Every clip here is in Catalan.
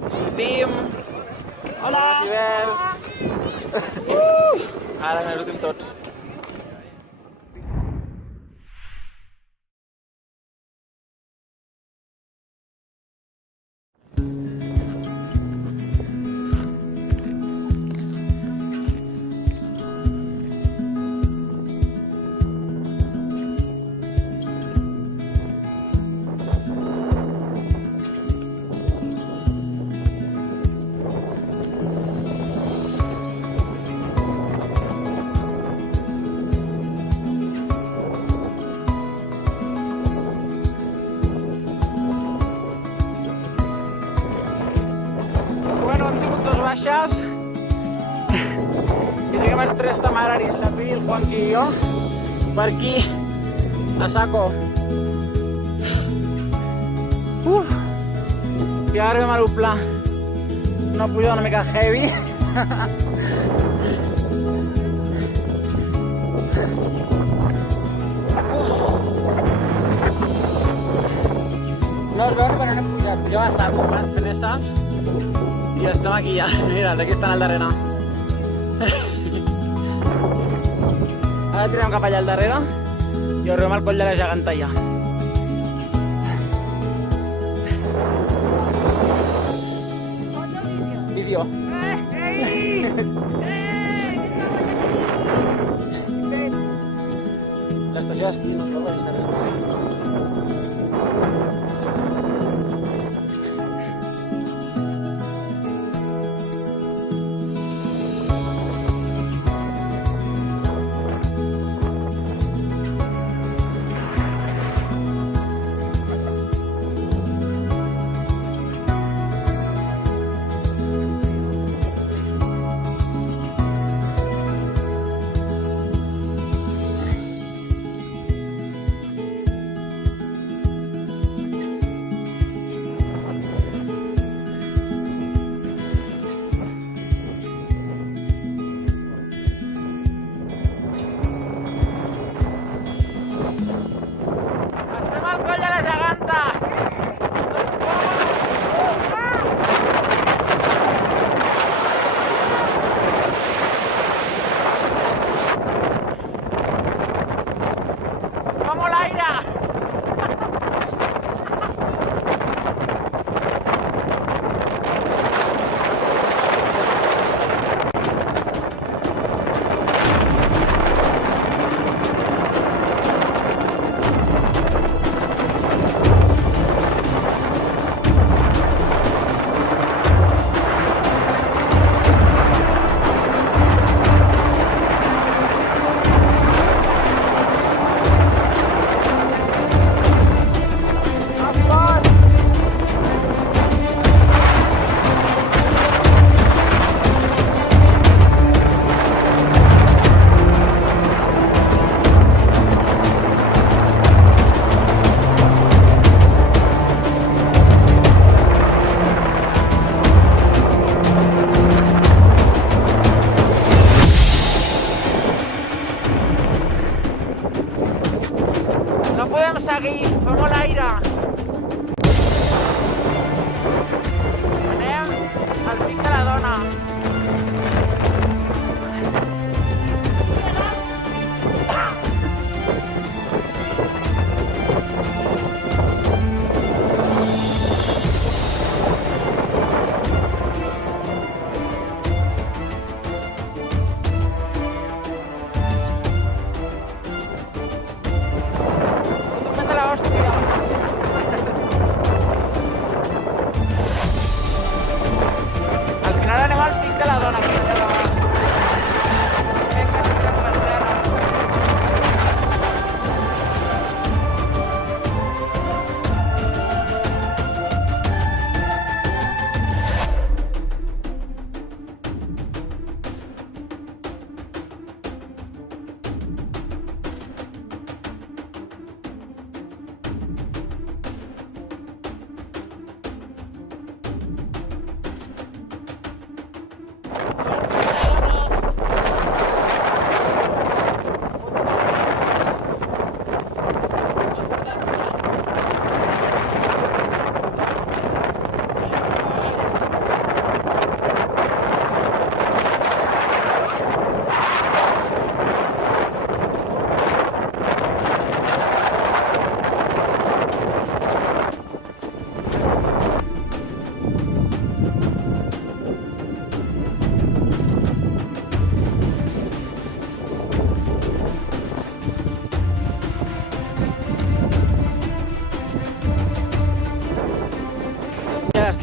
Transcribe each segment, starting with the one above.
Sortim. Hola! Cibers. Ara ens sortim tots. Baixes i tenim els tres temeraris, la Pi, el Juanqui i jo, per aquí, a saco. I ara arribem a l'Upla, una pujada una mica heavy. No es veu ni quan anem pujat, jo a saco, fent esses. I estem aquí ja, mira, aquí estan al darrere. Ara tirem cap allà al darrere i arribem al coll de la geganta ja. Vídeo. L'estació d'esquí, no trobo al darrere.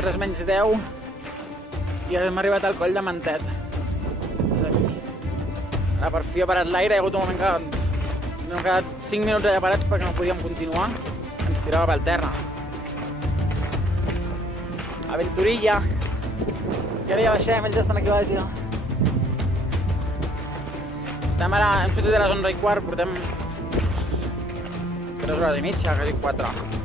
3 menys 10 i hem arribat al coll de Mentet. Ara per fi ha parat l'aire, hi ha hagut un moment que hem quedat 5 minuts allà parats perquè no podíem continuar, ens tirava pel terra. Aventurilla. I ara ja baixem, ells estan aquí baix ja. Estem ara, hem sortit a les 11:15, portem 3 hores i mitja, quasi 4.